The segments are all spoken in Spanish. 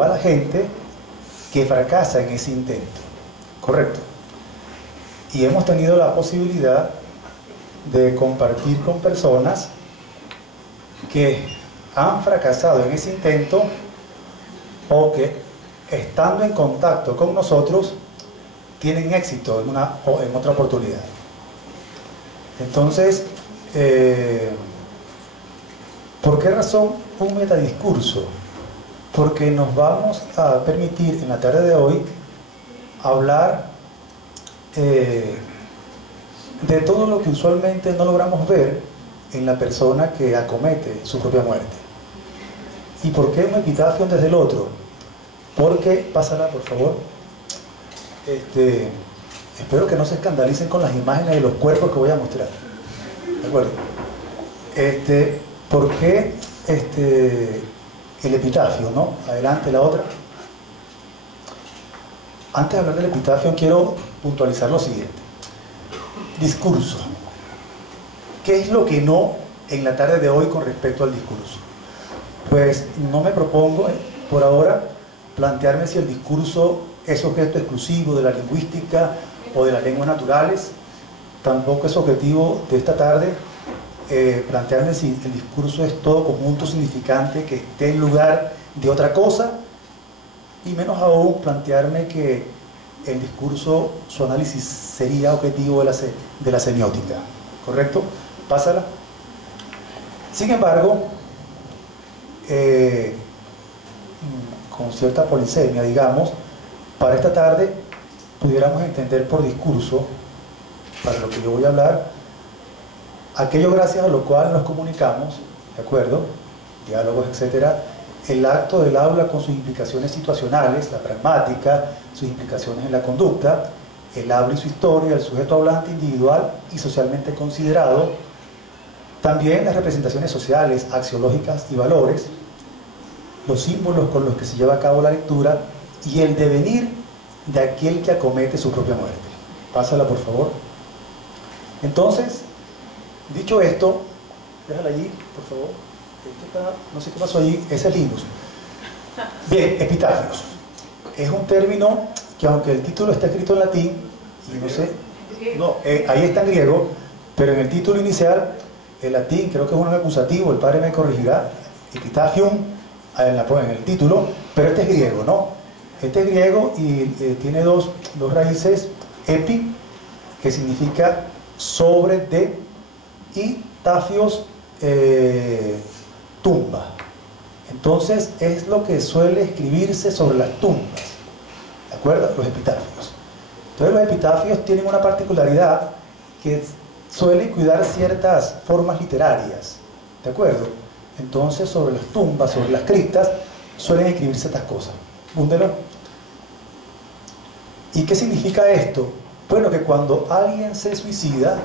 va la gente que fracasa en ese intento, ¿correcto? Y hemos tenido la posibilidad de compartir con personas que han fracasado en ese intento o que, estando en contacto con nosotros, tienen éxito en una o en otra oportunidad. Entonces, ¿por qué razón un metadiscurso? Porque nos vamos a permitir en la tarde de hoy hablar de todo lo que usualmente no logramos ver en la persona que acomete su propia muerte. ¿Y por qué un epitafio desde el otro? Porque, pásala por favor, espero que no se escandalicen con las imágenes de los cuerpos que voy a mostrar, ¿de acuerdo? ¿Por qué el epitafio, no? Adelante, la otra. Antes de hablar del epitafio quiero puntualizar lo siguiente. Discurso. ¿Qué es lo que no en la tarde de hoy con respecto al discurso? Pues no me propongo por ahora plantearme si el discurso es objeto exclusivo de la lingüística o de las lenguas naturales. Tampoco es objetivo de esta tarde plantearme si el discurso es todo conjunto significante que esté en lugar de otra cosa, y menos aún plantearme que el discurso, su análisis sería objetivo de la semiótica, ¿correcto? Pásala. Sin embargo, con cierta polisemia, digamos, para esta tarde pudiéramos entender por discurso, para lo que yo voy a hablar, aquello gracias a lo cual nos comunicamos, ¿de acuerdo? Diálogos, etcétera. El acto del habla con sus implicaciones situacionales, la pragmática, sus implicaciones en la conducta, el habla y su historia, el sujeto hablante individual y socialmente considerado, también las representaciones sociales, axiológicas y valores, los símbolos con los que se lleva a cabo la lectura y el devenir de aquel que acomete su propia muerte. Pásala, por favor. Entonces, dicho esto, déjala allí, por favor. Esto está, no sé qué pasó allí, ese es Linus. Bien, epitafios. Es un término que, aunque el título está escrito en latín, y no sé, no, ahí está en griego, pero en el título inicial, el latín, creo que es un acusativo, el padre me corregirá, epitafium, en el título, pero este es griego, ¿no? Este es griego y tiene dos raíces, epi, que significa sobre, de, y tafios, tumba. Entonces es lo que suele escribirse sobre las tumbas, ¿de acuerdo? Los epitafios. Entonces los epitafios tienen una particularidad que suelen cuidar ciertas formas literarias, ¿de acuerdo? Entonces sobre las tumbas, sobre las criptas, suelen escribirse estas cosas. Búndelo. ¿Y qué significa esto? Bueno, que cuando alguien se suicida,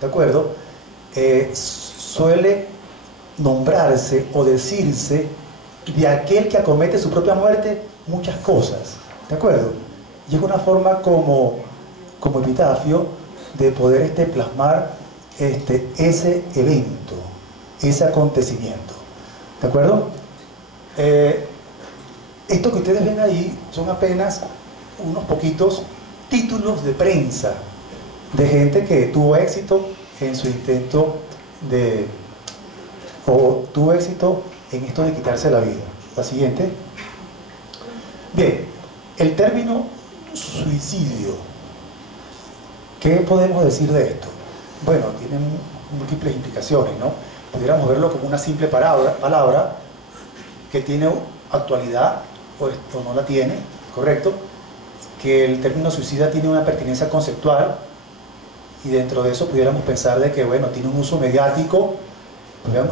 ¿de acuerdo? Suele nombrarse o decirse de aquel que acomete su propia muerte muchas cosas, ¿de acuerdo? Y es una forma como epitafio de poder plasmar ese evento, ese acontecimiento, ¿de acuerdo? Esto que ustedes ven ahí son apenas unos poquitos títulos de prensa de gente que tuvo éxito en su intento o tuvo éxito en esto de quitarse la vida. La siguiente. Bien, el término suicidio, ¿qué podemos decir de esto? Bueno, tiene múltiples implicaciones, ¿no? Pudiéramos verlo como una simple palabra que tiene actualidad o no la tiene, ¿correcto? Que el término suicida tiene una pertinencia conceptual, y dentro de eso pudiéramos pensar de que, bueno, tiene un uso mediático.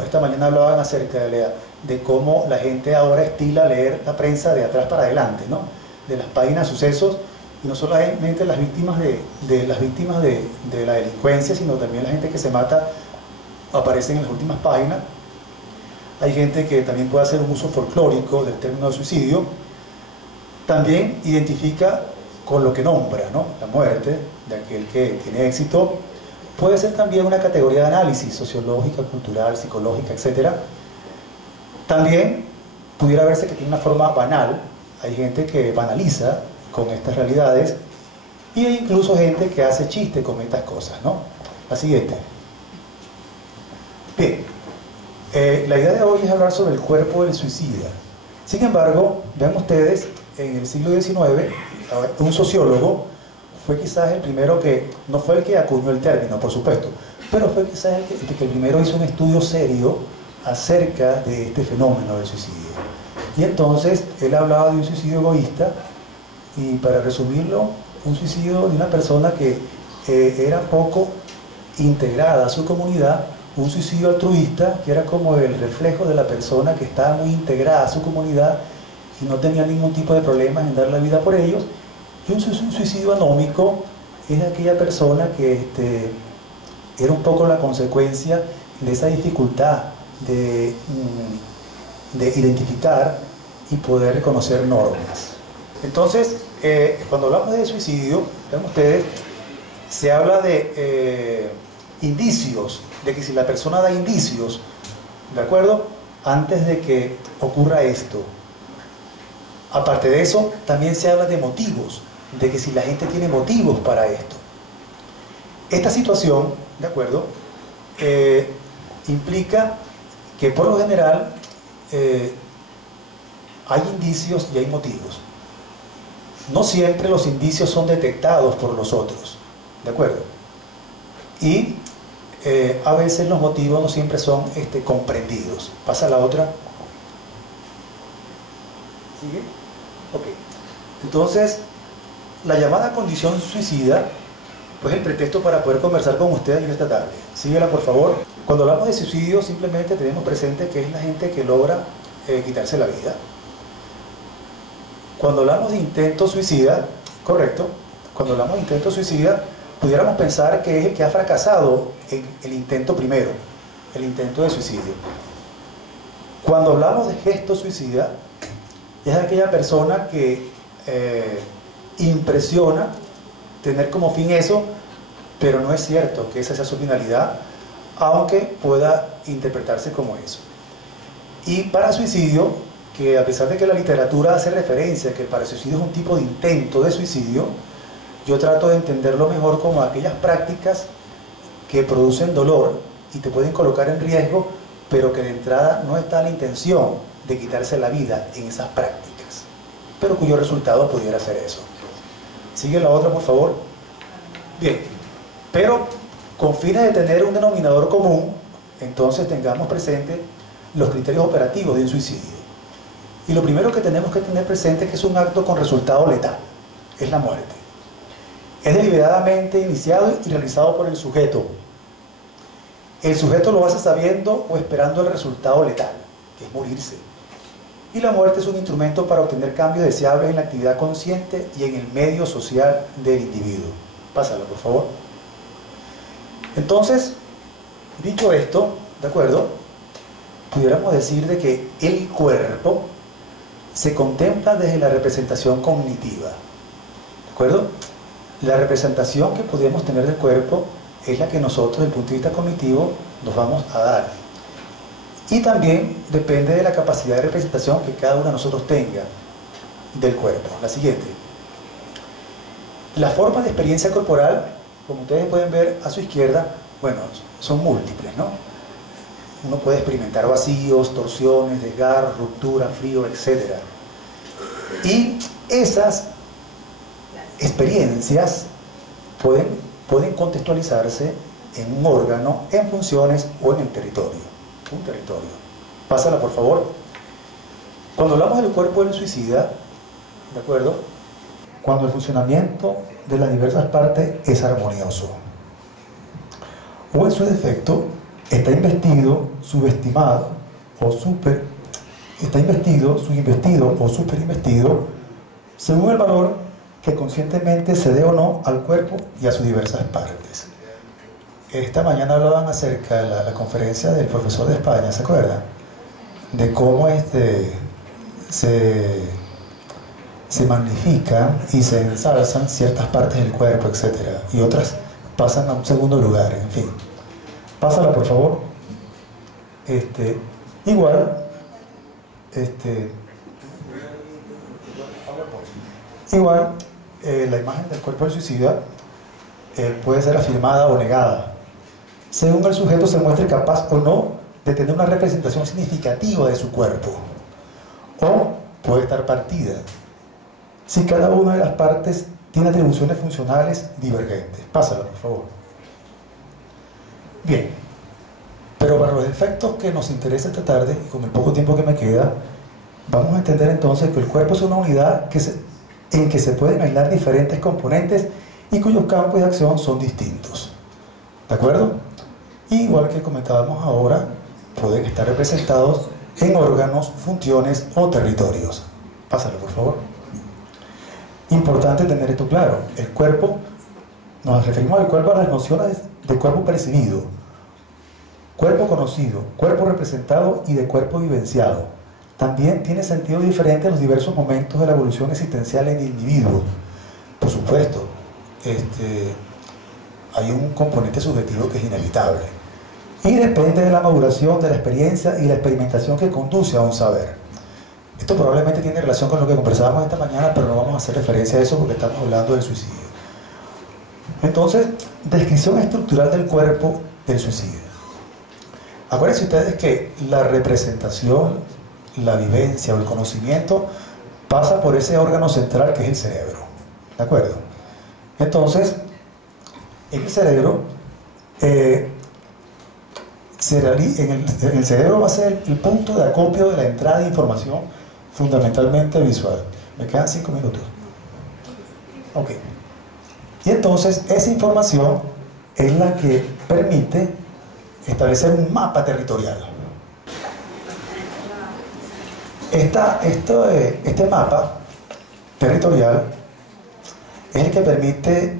Esta mañana hablaban acerca de cómo la gente ahora estila leer la prensa de atrás para adelante, ¿no? De las páginas de sucesos, y no solamente las víctimas de la delincuencia, sino también la gente que se mata aparecen en las últimas páginas. Hay gente que también puede hacer un uso folclórico del término de suicidio. También identifica con lo que nombra, ¿no? La muerte de aquel que tiene éxito. Puede ser también una categoría de análisis sociológica, cultural, psicológica, etc. También pudiera verse que tiene una forma banal, hay gente que banaliza con estas realidades y hay incluso gente que hace chiste con estas cosas, ¿no? La siguiente. Bien, la idea de hoy es hablar sobre el cuerpo del suicida. Sin embargo, vean ustedes, en el siglo XIX, un sociólogo fue quizás el primero que, no fue el que acuñó el término, por supuesto, pero fue quizás el que primero hizo un estudio serio acerca de este fenómeno del suicidio. Y entonces, él hablaba de un suicidio egoísta, y para resumirlo, un suicidio de una persona que era poco integrada a su comunidad, un suicidio altruista, que era como el reflejo de la persona que estaba muy integrada a su comunidad y no tenía ningún tipo de problemas en dar la vida por ellos, y un suicidio anómico es aquella persona que era un poco la consecuencia de esa dificultad de identificar y poder reconocer normas. Entonces, cuando hablamos de suicidio, vean ustedes, se habla de indicios, de que si la persona da indicios, ¿de acuerdo?, antes de que ocurra esto. Aparte de eso, también se habla de motivos, de que si la gente tiene motivos para esto. Esta situación, ¿de acuerdo?, implica que por lo general hay indicios y hay motivos. No siempre los indicios son detectados por los otros, ¿de acuerdo? Y a veces los motivos no siempre son comprendidos. Pasa la otra. ¿Sigue? Ok. Entonces, la llamada condición suicida, pues el pretexto para poder conversar con ustedes en esta tarde. Síguela, por favor. Cuando hablamos de suicidio, simplemente tenemos presente que es la gente que logra quitarse la vida. Cuando hablamos de intento suicida, correcto, cuando hablamos de intento suicida, pudiéramos pensar que es el que ha fracasado en el intento primero, el intento de suicidio. Cuando hablamos de gesto suicida, es aquella persona que impresiona tener como fin eso, pero no es cierto que esa sea su finalidad, aunque pueda interpretarse como eso. Y para suicidio, que a pesar de que la literatura hace referencia a que el parasuicidio es un tipo de intento de suicidio, yo trato de entenderlo mejor como aquellas prácticas que producen dolor y te pueden colocar en riesgo, pero que de entrada no está la intención de quitarse la vida en esas prácticas, pero cuyo resultado pudiera ser eso. Sigue la otra, por favor. Bien, pero con fines de tener un denominador común, entonces tengamos presente los criterios operativos de un suicidio. Y lo primero que tenemos que tener presente es que es un acto con resultado letal, es la muerte. Es deliberadamente iniciado y realizado por el sujeto. El sujeto lo hace sabiendo o esperando el resultado letal, que es morirse. Y la muerte es un instrumento para obtener cambios deseables en la actividad consciente y en el medio social del individuo. Pásalo, por favor. Entonces, dicho esto, ¿de acuerdo?, pudiéramos decir de que el cuerpo se contempla desde la representación cognitiva, ¿de acuerdo? La representación que podemos tener del cuerpo es la que nosotros, desde el punto de vista cognitivo, nos vamos a dar. Y también depende de la capacidad de representación que cada uno de nosotros tenga del cuerpo. La siguiente. Las formas de experiencia corporal, como ustedes pueden ver a su izquierda, bueno, son múltiples, ¿no? Uno puede experimentar vacíos, torsiones, desgarros, ruptura, frío, etc. Y esas experiencias pueden contextualizarse en un órgano, en funciones o en el territorio. Un territorio. Pásala, por favor. Cuando hablamos del cuerpo del suicida, ¿de acuerdo?, cuando el funcionamiento de las diversas partes es armonioso, o en su defecto está investido, subestimado o subinvestido o superinvestido según el valor que conscientemente se dé o no al cuerpo y a sus diversas partes. Esta mañana hablaban acerca de la conferencia del profesor de España, ¿se acuerdan? De cómo se magnifican y se ensalzan ciertas partes del cuerpo, etc. Y otras pasan a un segundo lugar, en fin. Pásala, por favor. Igual, Igual, la imagen del cuerpo del suicida puede ser afirmada o negada, según el sujeto se muestre capaz o no de tener una representación significativa de su cuerpo, o puede estar partida, si cada una de las partes tiene atribuciones funcionales divergentes. Pásala, por favor. Bien, pero para los efectos que nos interesa esta tarde, y con el poco tiempo que me queda, vamos a entender entonces que el cuerpo es una unidad en que se pueden aislar diferentes componentes y cuyos campos de acción son distintos. ¿De acuerdo? Igual que comentábamos ahora, pueden estar representados en órganos, funciones o territorios. Pásalo, por favor. Importante tener esto claro. El cuerpo, nos referimos al cuerpo a las nociones de cuerpo percibido, cuerpo conocido, cuerpo representado y de cuerpo vivenciado. También tiene sentido diferente en los diversos momentos de la evolución existencial en el individuo. Por supuesto, hay un componente subjetivo que es inevitable y depende de la maduración, de la experiencia y la experimentación que conduce a un saber. Esto probablemente tiene relación con lo que conversábamos esta mañana, pero no vamos a hacer referencia a eso porque estamos hablando del suicidio. Entonces, descripción estructural del cuerpo del suicidio. Acuérdense ustedes que la representación, la vivencia o el conocimiento pasa por ese órgano central que es el cerebro. ¿De acuerdo? Entonces, en el cerebro, en el cerebro va a ser el punto de acopio de la entrada de información fundamentalmente visual. Me quedan 5 minutos. Ok. Y entonces esa información es la que permite establecer un mapa territorial. Este mapa territorial es el que permite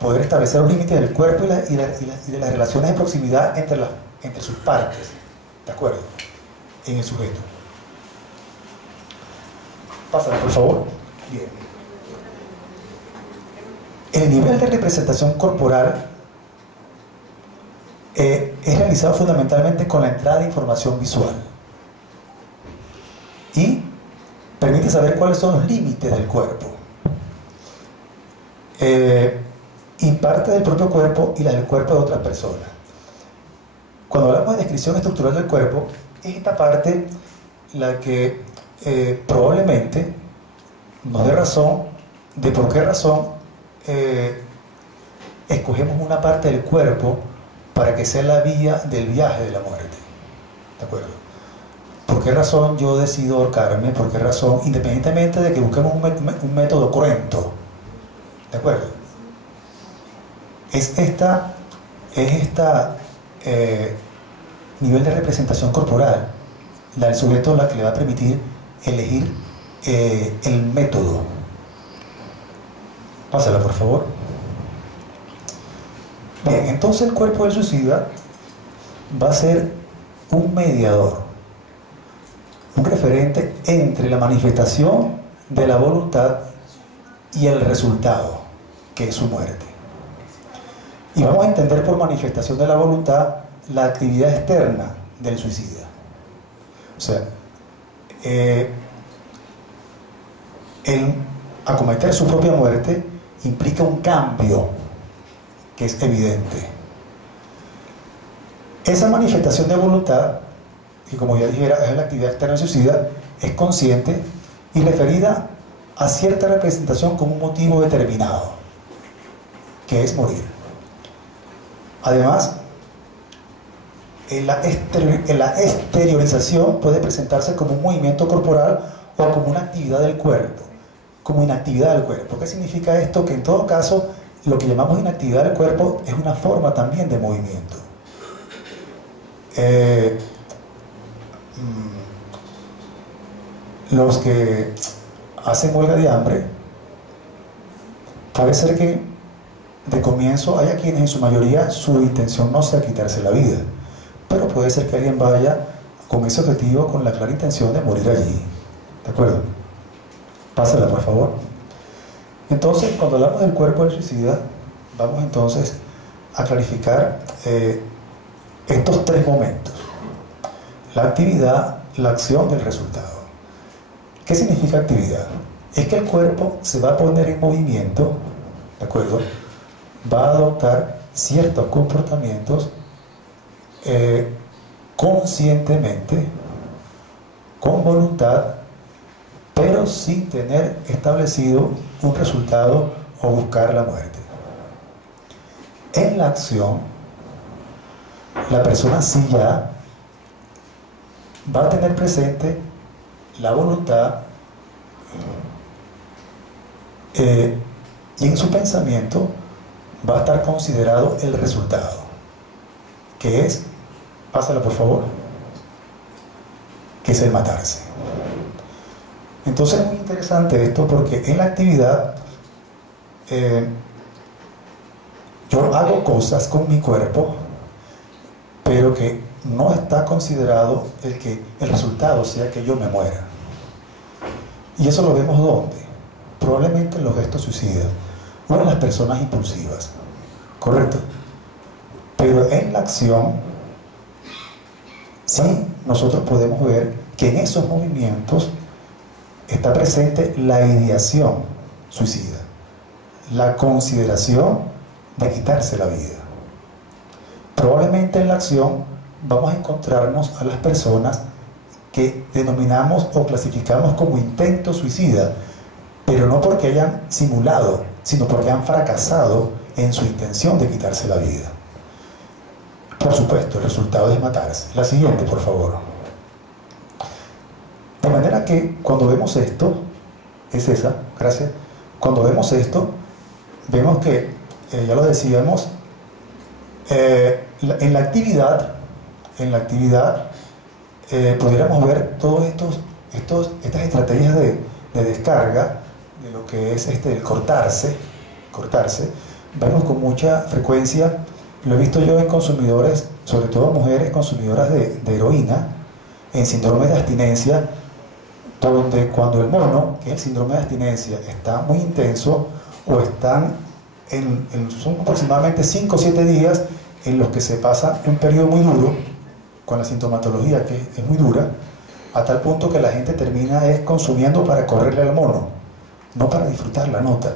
poder establecer los límites del cuerpo y de las relaciones de proximidad entre sus partes, ¿de acuerdo? En el sujeto. Pásalo, por favor. Bien. El nivel de representación corporal es realizado fundamentalmente con la entrada de información visual y permite saber cuáles son los límites del cuerpo. Y parte del propio cuerpo y la del cuerpo de otras personas. Cuando hablamos de descripción estructural del cuerpo, es esta parte la que probablemente nos dé razón de por qué razón escogemos una parte del cuerpo para que sea la vía del viaje de la muerte. ¿De acuerdo? ¿Por qué razón yo decido ahorcarme? ¿Por qué razón? Independientemente de que busquemos un método cruento. ¿De acuerdo? Es esta nivel de representación corporal, la del sujeto, la que le va a permitir elegir el método. Pásala, por favor. Bien, entonces el cuerpo del suicida va a ser un mediador, un referente entre la manifestación de la voluntad y el resultado, que es su muerte. Y vamos a entender por manifestación de la voluntad la actividad externa del suicida. O sea, el acometer su propia muerte implica un cambio que es evidente. Esa manifestación de voluntad, que como ya dijera es la actividad externa del suicida, es consciente y referida a cierta representación como un motivo determinado, que es morir. Además, la exteriorización puede presentarse como un movimiento corporal o como una actividad del cuerpo, como inactividad del cuerpo. ¿Qué significa esto? Que en todo caso, lo que llamamos inactividad del cuerpo es una forma también de movimiento. Los que hacen huelga de hambre, puede ser que de comienzo haya quienes en su mayoría su intención no sea quitarse la vida, pero puede ser que alguien vaya con ese objetivo, con la clara intención de morir allí. ¿De acuerdo? Pásala, por favor. Entonces, cuando hablamos del cuerpo del suicida, vamos entonces a clarificar estos 3 momentos: la actividad, la acción y el resultado. ¿Qué significa actividad? es que el cuerpo se va a poner en movimiento, ¿de acuerdo? Va a adoptar ciertos comportamientos conscientemente, con voluntad, pero sin tener establecido un resultado o buscar la muerte. En la acción, la persona sí ya va a tener presente la voluntad y en su pensamiento va a estar considerado el resultado, que es, pásala por favor, que es el matarse. Entonces es muy interesante esto porque en la actividad yo hago cosas con mi cuerpo, pero que no está considerado el que el resultado sea que yo me muera. Y eso lo vemos ¿dónde? Probablemente en los gestos suicidas o en las personas impulsivas, ¿correcto? Pero en la acción sí nosotros podemos ver que en esos movimientos está presente la ideación suicida, la consideración de quitarse la vida. Probablemente en la acción vamos a encontrarnos a las personas que denominamos o clasificamos como intento suicida, pero no porque hayan simulado, sino porque han fracasado en su intención de quitarse la vida. Por supuesto, el resultado es matarse. La siguiente, por favor. De manera que cuando vemos esto, es esa, gracias, cuando vemos esto, vemos que, ya lo decíamos, en la actividad, pudiéramos ver todas estas estrategias de descarga, de lo que es el cortarse, vemos con mucha frecuencia, lo he visto yo en consumidores, sobre todo mujeres consumidoras de heroína, en síndrome de abstinencia, donde cuando el mono, que es el síndrome de abstinencia, está muy intenso, o están son aproximadamente 5 o 7 días en los que se pasa un periodo muy duro, con la sintomatología que es muy dura, a tal punto que la gente termina consumiendo para correrle al mono, no para disfrutar la nota.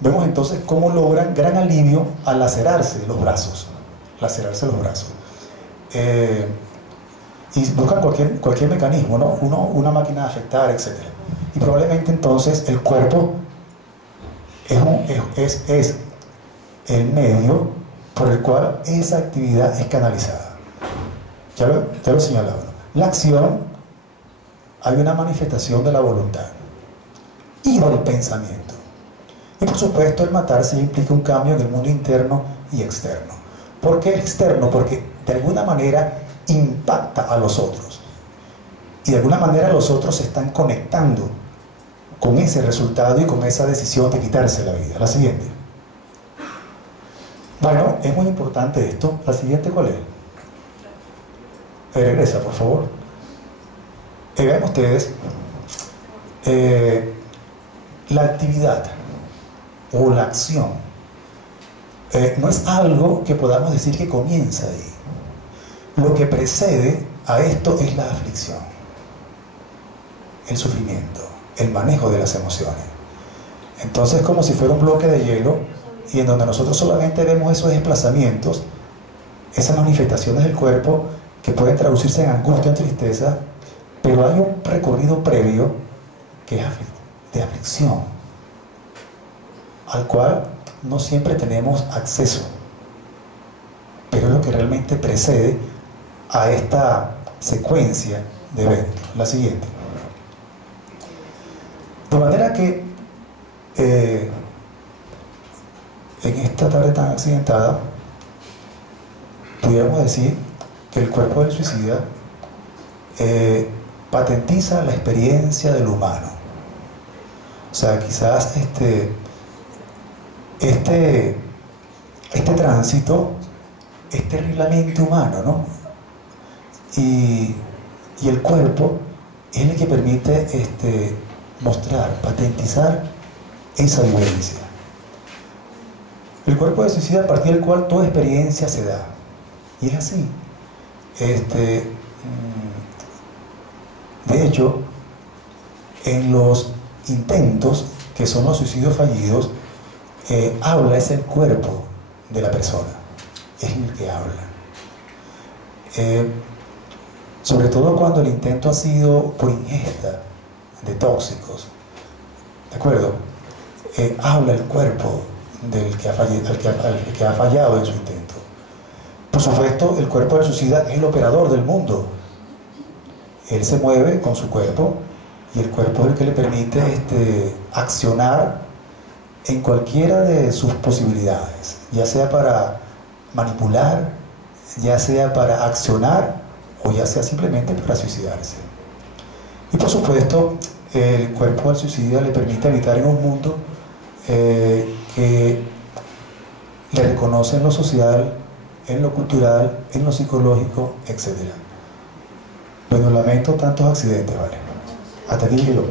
Vemos entonces cómo logran gran alivio al lacerarse los brazos, y buscan cualquier mecanismo, ¿no? Una máquina de afectar, etc. Y probablemente entonces el cuerpo es el medio por el cual esa actividad es canalizada. Ya lo señalaba. La acción, hay una manifestación de la voluntad y del pensamiento. Y por supuesto el matarse implica un cambio en el mundo interno y externo. ¿Por qué externo? Porque de alguna manera impacta a los otros. Y de alguna manera los otros se están conectando con ese resultado y con esa decisión de quitarse la vida. La siguiente. Bueno, es muy importante esto. La siguiente, ¿cuál es? Regresa, por favor. Vean ustedes, la actividad o la acción no es algo que podamos decir que comienza ahí. Lo que precede a esto es la aflicción, el sufrimiento, el manejo de las emociones. Entonces, como si fuera un bloque de hielo, y en donde nosotros solamente vemos esos desplazamientos, esas manifestaciones del cuerpo que pueden traducirse en angustia, en tristeza, pero hay un recorrido previo que es de aflicción, al cual no siempre tenemos acceso, pero es lo que realmente precede a esta secuencia de eventos. La siguiente. De manera que en esta tarde tan accidentada pudiéramos decir que el cuerpo del suicida patentiza la experiencia del humano. O sea, quizás este tránsito es terriblemente humano, ¿no? Y el cuerpo es el que permite mostrar, patentizar esa vivencia. El cuerpo del suicida, a partir del cual toda experiencia se da. Y es así. De hecho, en los intentos, que son los suicidios fallidos, habla es el cuerpo de la persona, es el que habla. Sobre todo cuando el intento ha sido por ingesta de tóxicos, ¿de acuerdo? Habla el cuerpo del que ha fallado en su intento. Por supuesto, el cuerpo del suicida es el operador del mundo. Él se mueve con su cuerpo y el cuerpo es el que le permite accionar en cualquiera de sus posibilidades, ya sea para manipular, ya sea para accionar o ya sea simplemente para suicidarse. Y por supuesto, el cuerpo del suicida le permite habitar en un mundo que le reconoce en lo social, en lo cultural, en lo psicológico, etc. Bueno, lamento tantos accidentes, ¿vale? Hasta aquí llegué yo.